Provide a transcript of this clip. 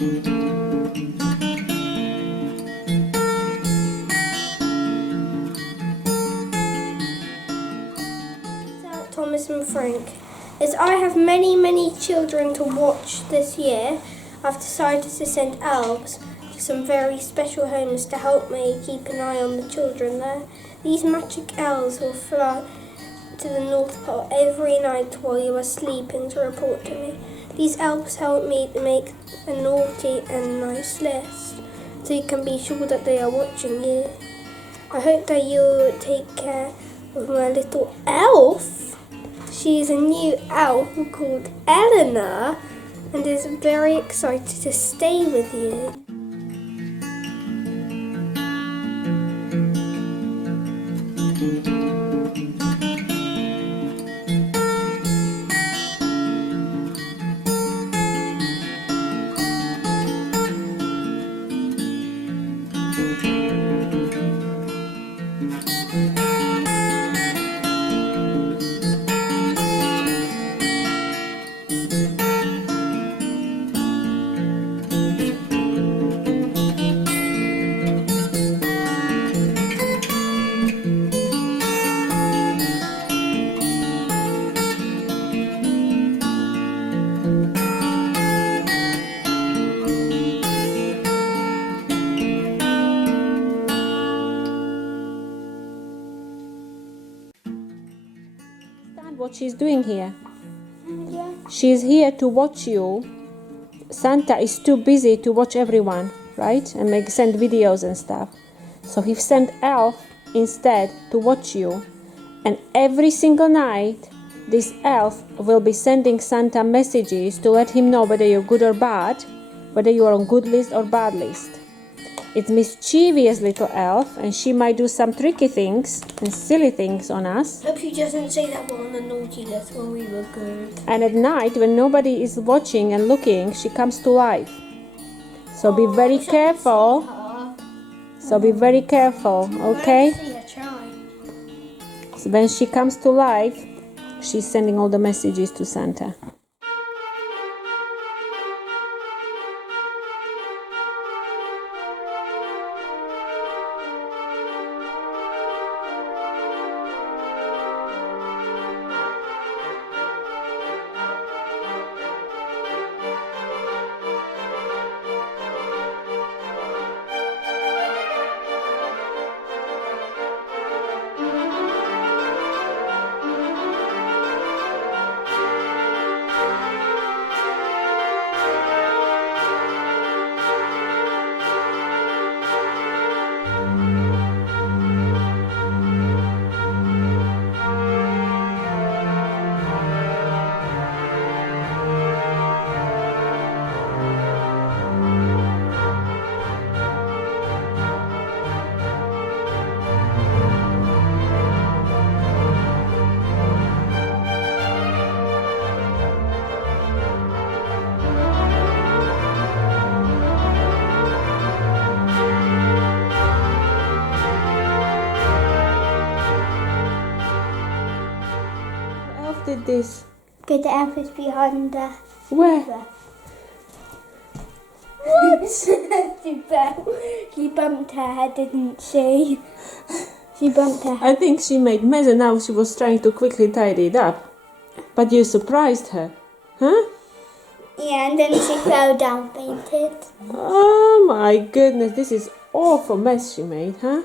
Thomas and Frank. As I have many children to watch this year, I've decided to send elves to some very special homes to help me keep an eye on the children there. These magic elves will fly to the North Pole every night while you are sleeping to report to me. These elves help me to make a naughty and nice list, so you can be sure that they are watching you. I hope that you'll take care of my little elf. She is a new elf called Elena and is very excited to stay with you. What she's doing here. Yeah. She's here to watch you. Santa is too busy to watch everyone, right? And send videos and stuff. So he sent Elf instead to watch you. And every single night, this elf will be sending Santa messages to let him know whether you're good or bad, whether you are on good list or bad list. It's mischievous little elf, and she might do some tricky things and silly things on us. Hope she doesn't say that we're on the naughty list when we were good. And at night, when nobody is watching and looking, she comes to life. So be very careful. So be very careful, okay? So when she comes to life, she's sending all the messages to Santa. Did this? Good, the elf is behind the... Where? What? She bumped her head, didn't she? She bumped her head. I think she made mess and now she was trying to quickly tidy it up. But you surprised her, huh? Yeah, and then she fell down, fainted. Oh my goodness, this is awful mess she made, huh?